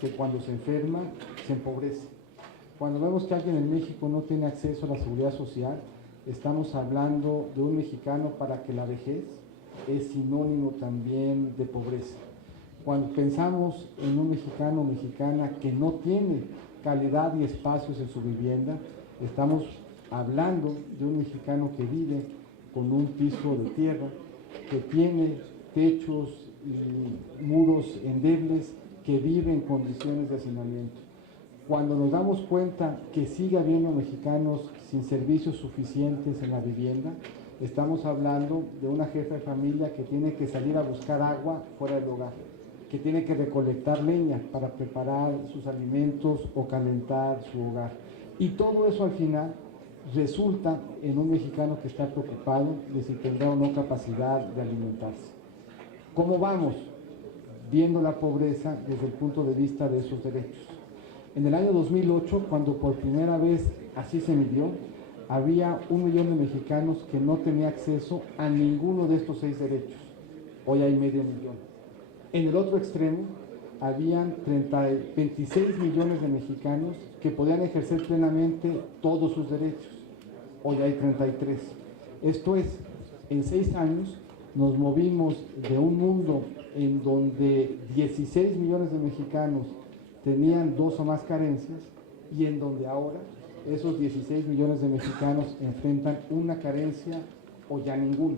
que cuando se enferma se empobrece. Cuando vemos que alguien en México no tiene acceso a la seguridad social, estamos hablando de un mexicano para que la vejez es sinónimo también de pobreza. Cuando pensamos en un mexicano o mexicana que no tiene calidad y espacios en su vivienda, estamos hablando de un mexicano que vive con un piso de tierra, que tiene techos y muros endebles, que vive en condiciones de hacinamiento. Cuando nos damos cuenta que sigue habiendo mexicanos sin servicios suficientes en la vivienda, estamos hablando de una jefa de familia que tiene que salir a buscar agua fuera del hogar, que tiene que recolectar leña para preparar sus alimentos o calentar su hogar. Y todo eso al final resulta en un mexicano que está preocupado de si tendrá o no capacidad de alimentarse. ¿Cómo vamos? Viendo la pobreza desde el punto de vista de esos derechos. En el año 2008, cuando por primera vez así se midió, había 1 millón de mexicanos que no tenía acceso a ninguno de estos 6 derechos. Hoy hay medio millón. En el otro extremo, habían 26 millones de mexicanos que podían ejercer plenamente todos sus derechos. Hoy hay 33. Esto es, en 6 años nos movimos de un mundo en donde 16 millones de mexicanos tenían 2 o más carencias y en donde ahora esos 16 millones de mexicanos enfrentan una carencia o ya ninguna.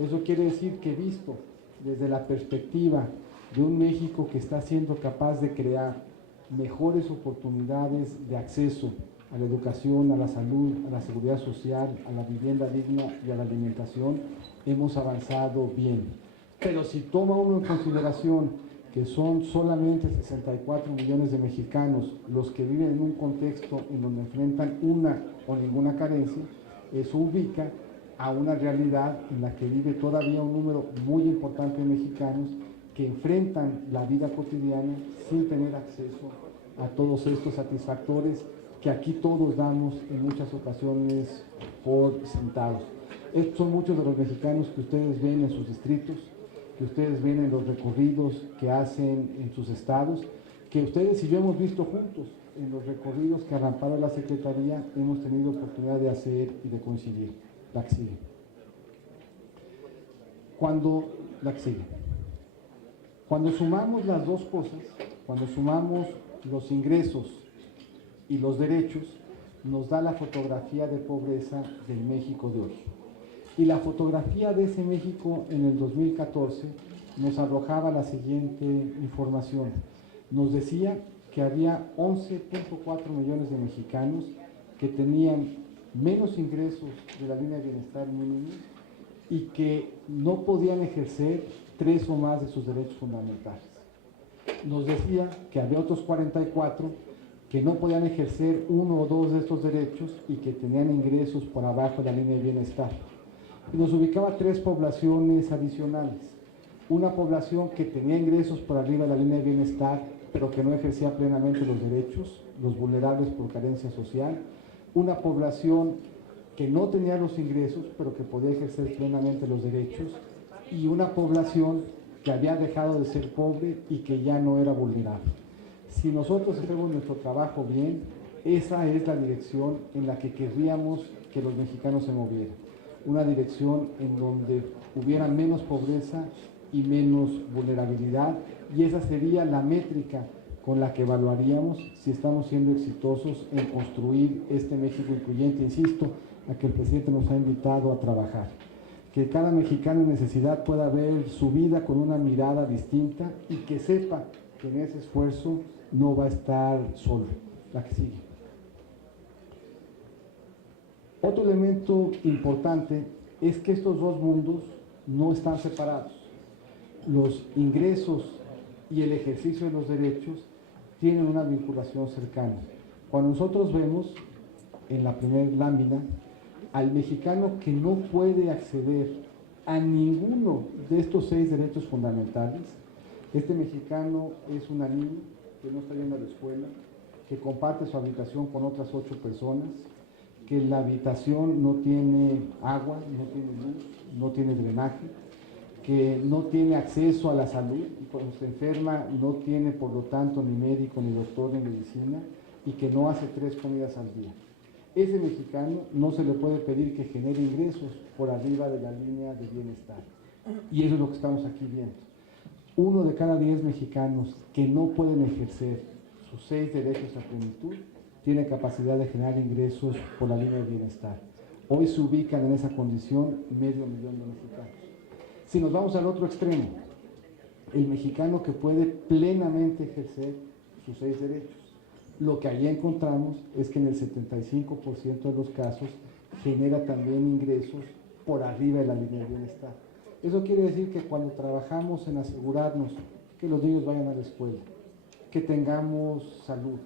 Eso quiere decir que visto desde la perspectiva de un México que está siendo capaz de crear mejores oportunidades de acceso a la educación, a la salud, a la seguridad social, a la vivienda digna y a la alimentación, hemos avanzado bien. Pero si toma uno en consideración que son solamente 64 millones de mexicanos los que viven en un contexto en donde enfrentan una o ninguna carencia, eso ubica a una realidad en la que vive todavía un número muy importante de mexicanos que enfrentan la vida cotidiana sin tener acceso a todos estos satisfactores que aquí todos damos en muchas ocasiones por sentados. Estos son muchos de los mexicanos que ustedes ven en sus distritos, que ustedes ven en los recorridos que hacen en sus estados, que ustedes y yo hemos visto juntos en los recorridos que al amparo de la Secretaría hemos tenido oportunidad de hacer y de coincidir. La que sigue. Cuando sumamos las dos cosas, cuando sumamos los ingresos y los derechos, nos da la fotografía de pobreza del México de hoy. Y la fotografía de ese México en el 2014 nos arrojaba la siguiente información. Nos decía que había 11.4 millones de mexicanos que tenían menos ingresos de la línea de bienestar mínimo y que no podían ejercer 3 o más de sus derechos fundamentales. Nos decía que había otros 44 que no podían ejercer 1 o 2 de estos derechos y que tenían ingresos por abajo de la línea de bienestar. Y nos ubicaba 3 poblaciones adicionales. Una población que tenía ingresos por arriba de la línea de bienestar, pero que no ejercía plenamente los derechos, los vulnerables por carencia social. Una población que no tenía los ingresos, pero que podía ejercer plenamente los derechos. Y una población que había dejado de ser pobre y que ya no era vulnerable. Si nosotros hacemos nuestro trabajo bien, esa es la dirección en la que querríamos que los mexicanos se movieran. Una dirección en donde hubiera menos pobreza y menos vulnerabilidad, y esa sería la métrica con la que evaluaríamos si estamos siendo exitosos en construir este México incluyente, insisto, a que el presidente nos ha invitado a trabajar. Que cada mexicano en necesidad pueda ver su vida con una mirada distinta y que sepa que en ese esfuerzo no va a estar solo. La que sigue. Otro elemento importante es que estos dos mundos no están separados. Los ingresos y el ejercicio de los derechos tienen una vinculación cercana. Cuando nosotros vemos en la primera lámina al mexicano que no puede acceder a ninguno de estos 6 derechos fundamentales, este mexicano es una niña que no está yendo a la escuela, que comparte su habitación con otras 8 personas, que la habitación no tiene agua, no tiene luz, no tiene drenaje, que no tiene acceso a la salud y cuando se enferma no tiene por lo tanto ni médico, ni doctor, ni medicina y que no hace 3 comidas al día. Ese mexicano no se le puede pedir que genere ingresos por arriba de la línea de bienestar. Y eso es lo que estamos aquí viendo. 1 de cada 10 mexicanos que no pueden ejercer sus 6 derechos a plenitud tiene capacidad de generar ingresos por la línea de bienestar. Hoy se ubican en esa condición 500.000 de mexicanos. Si nos vamos al otro extremo, el mexicano que puede plenamente ejercer sus 6 derechos, lo que allí encontramos es que en el 75% de los casos genera también ingresos por arriba de la línea de bienestar. Eso quiere decir que cuando trabajamos en asegurarnos que los niños vayan a la escuela, que tengamos salud,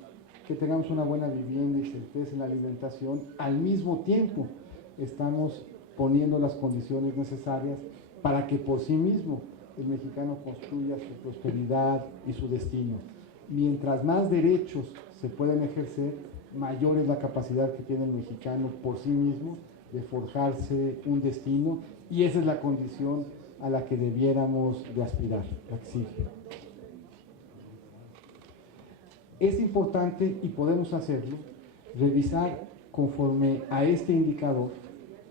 que tengamos una buena vivienda y certeza en la alimentación, al mismo tiempo estamos poniendo las condiciones necesarias para que por sí mismo el mexicano construya su prosperidad y su destino. Mientras más derechos se pueden ejercer, mayor es la capacidad que tiene el mexicano por sí mismo de forjarse un destino, y esa es la condición a la que debiéramos de aspirar, la que sigue. Es importante, y podemos hacerlo, revisar conforme a este indicador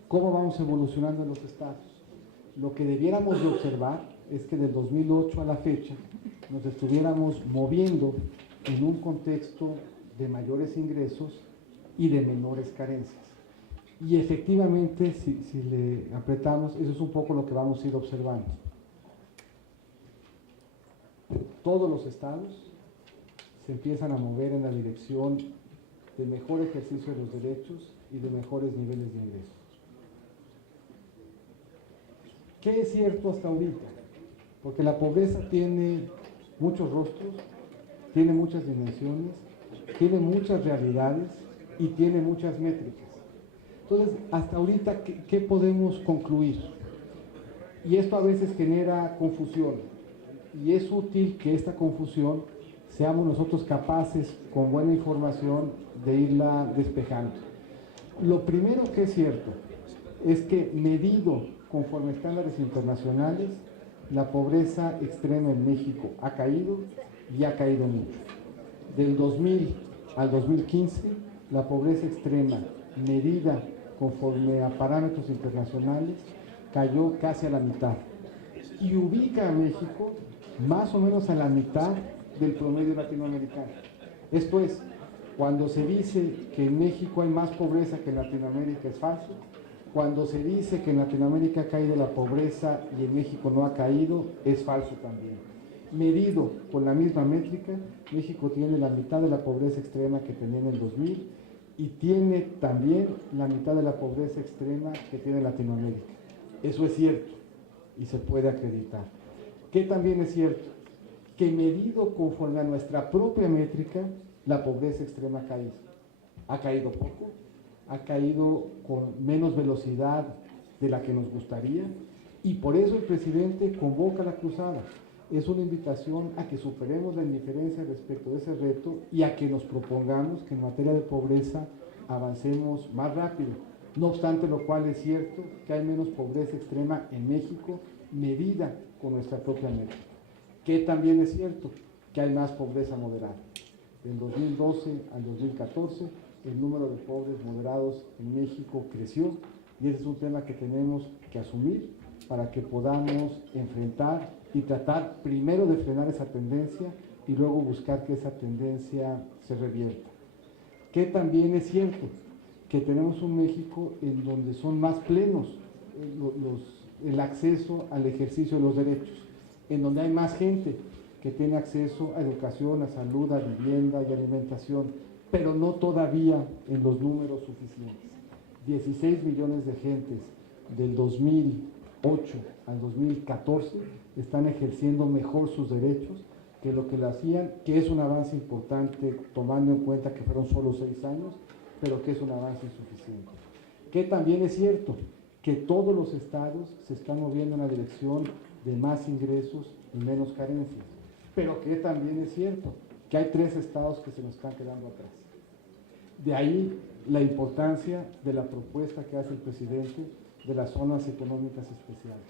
cómo vamos evolucionando en los estados. Lo que debiéramos de observar es que del 2008 a la fecha nos estuviéramos moviendo en un contexto de mayores ingresos y de menores carencias. Y efectivamente, si le apretamos, eso es un poco lo que vamos a ir observando. Todos los estados se empiezan a mover en la dirección de mejor ejercicio de los derechos y de mejores niveles de ingresos. ¿Qué es cierto hasta ahorita? Porque la pobreza tiene muchos rostros, tiene muchas dimensiones, tiene muchas realidades y tiene muchas métricas. Entonces, hasta ahorita, ¿qué podemos concluir? Y esto a veces genera confusión, y es útil que esta confusión seamos nosotros capaces, con buena información, de irla despejando. Lo primero que es cierto es que, medido conforme a estándares internacionales, la pobreza extrema en México ha caído y ha caído mucho. Del 2000 al 2015, la pobreza extrema, medida conforme a parámetros internacionales, cayó casi a la mitad y ubica a México más o menos a la mitad del promedio latinoamericano. Esto es, cuando se dice que en México hay más pobreza que en Latinoamérica es falso. Cuando se dice que en Latinoamérica ha caído la pobreza y en México no ha caído, es falso también. Medido con la misma métrica, México tiene la mitad de la pobreza extrema que tenía en el 2000 y tiene también la mitad de la pobreza extrema que tiene Latinoamérica. Eso es cierto y se puede acreditar. ¿Qué también es cierto? Que medido conforme a nuestra propia métrica, la pobreza extrema ha caído. Ha caído poco, ha caído con menos velocidad de la que nos gustaría, y por eso el presidente convoca la cruzada. Es una invitación a que superemos la indiferencia respecto de ese reto y a que nos propongamos que en materia de pobreza avancemos más rápido. No obstante lo cual, es cierto que hay menos pobreza extrema en México medida con nuestra propia métrica. Que también es cierto que hay más pobreza moderada. Del 2012 al 2014, el número de pobres moderados en México creció, y ese es un tema que tenemos que asumir para que podamos enfrentar y tratar primero de frenar esa tendencia y luego buscar que esa tendencia se revierta. Que también es cierto que tenemos un México en donde son más plenos el acceso al ejercicio de los derechos, en donde hay más gente que tiene acceso a educación, a salud, a vivienda y alimentación, pero no todavía en los números suficientes. 16 millones de gentes del 2008 al 2014 están ejerciendo mejor sus derechos que lo que lo hacían, que es un avance importante tomando en cuenta que fueron solo 6 años, pero que es un avance insuficiente. Que también es cierto que todos los estados se están moviendo en la dirección de más ingresos y menos carencias, pero que también es cierto que hay 3 estados que se nos están quedando atrás. De ahí la importancia de la propuesta que hace el presidente de las zonas económicas especiales.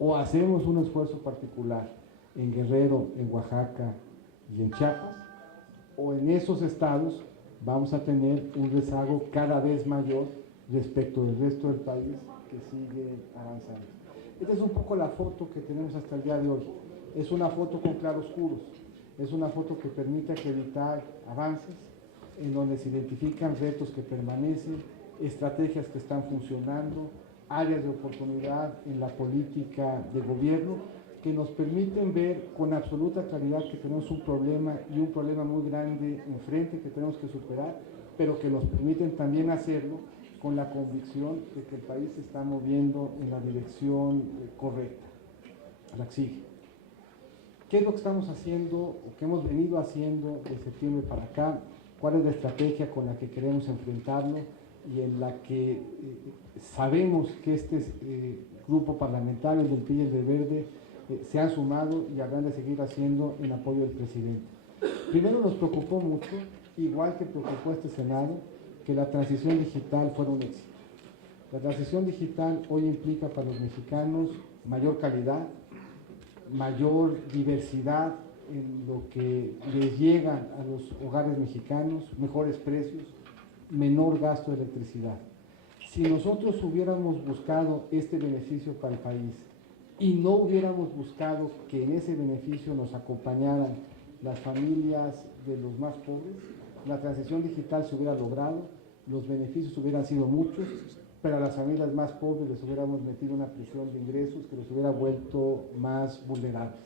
o hacemos un esfuerzo particular en Guerrero, en Oaxaca y en Chiapas, o en esos estados vamos a tener un rezago cada vez mayor respecto del resto del país que sigue avanzando. Esta es un poco la foto que tenemos hasta el día de hoy. Es una foto con claroscuros, es una foto que permite acreditar avances, en donde se identifican retos que permanecen, estrategias que están funcionando, áreas de oportunidad en la política de gobierno, que nos permiten ver con absoluta claridad que tenemos un problema y un problema muy grande enfrente que tenemos que superar, pero que nos permiten también hacerlo con la convicción de que el país se está moviendo en la dirección correcta, la que sigue. ¿Qué es lo que estamos haciendo o que hemos venido haciendo de septiembre para acá? ¿Cuál es la estrategia con la que queremos enfrentarlo y en la que sabemos que este grupo parlamentario del PRI y el del Verde se han sumado y habrán de seguir haciendo en apoyo del presidente? Primero nos preocupó mucho, igual que preocupó a este Senado, que la transición digital fuera un éxito. La transición digital hoy implica para los mexicanos mayor calidad, mayor diversidad en lo que les llega a los hogares mexicanos, mejores precios, menor gasto de electricidad. Si nosotros hubiéramos buscado este beneficio para el país y no hubiéramos buscado que en ese beneficio nos acompañaran las familias de los más pobres, la transición digital se hubiera logrado, los beneficios hubieran sido muchos, pero a las familias más pobres les hubiéramos metido una presión de ingresos que los hubiera vuelto más vulnerables.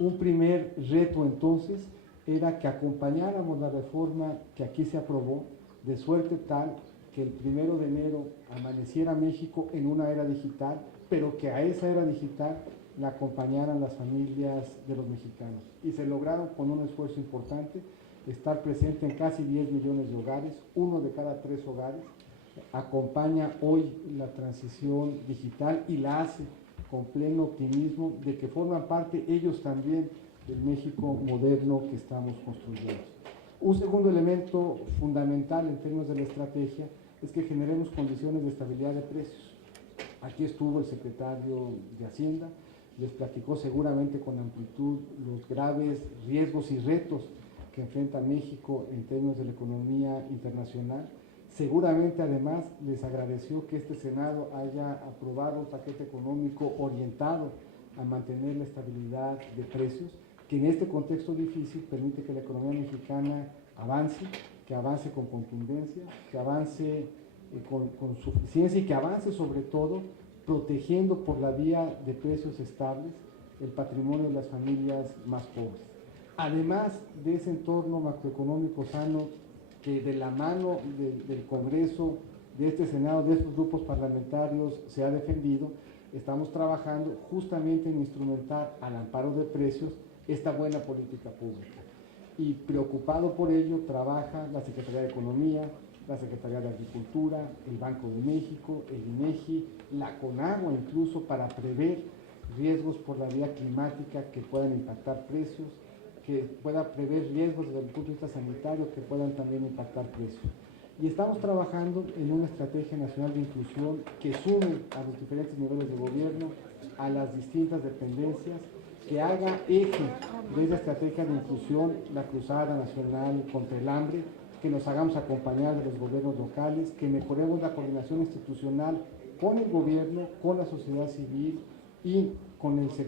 Un primer reto entonces era que acompañáramos la reforma que aquí se aprobó, de suerte tal que el 1 de enero amaneciera México en una era digital, pero que a esa era digital la acompañaran las familias de los mexicanos. Y se lograron con un esfuerzo importante estar presente en casi 10 millones de hogares, 1 de cada 3 hogares acompaña hoy la transición digital y la hace con pleno optimismo de que forman parte ellos también del México moderno que estamos construyendo. Un segundo elemento fundamental en términos de la estrategia es que generemos condiciones de estabilidad de precios. Aquí estuvo el secretario de Hacienda, les platicó seguramente con amplitud los graves riesgos y retos que enfrenta México en términos de la economía internacional. Seguramente además les agradeció que este Senado haya aprobado un paquete económico orientado a mantener la estabilidad de precios, que en este contexto difícil permite que la economía mexicana avance, que avance con contundencia, que avance con suficiencia y que avance sobre todo protegiendo por la vía de precios estables el patrimonio de las familias más pobres. Además de ese entorno macroeconómico sano que de la mano del Congreso, de este Senado, de estos grupos parlamentarios se ha defendido, estamos trabajando justamente en instrumentar al amparo de precios esta buena política pública. Y preocupado por ello trabaja la Secretaría de Economía, la Secretaría de Agricultura, el Banco de México, el INEGI, la CONAGUA incluso para prever riesgos por la vía climática que puedan impactar precios, que pueda prever riesgos desde el punto de vista sanitario que puedan también impactar precios. Y estamos trabajando en una estrategia nacional de inclusión que sume a los diferentes niveles de gobierno, a las distintas dependencias, que haga eje de esa estrategia de inclusión la Cruzada Nacional contra el Hambre, que nos hagamos acompañar de los gobiernos locales, que mejoremos la coordinación institucional con el gobierno, con la sociedad civil y con el sector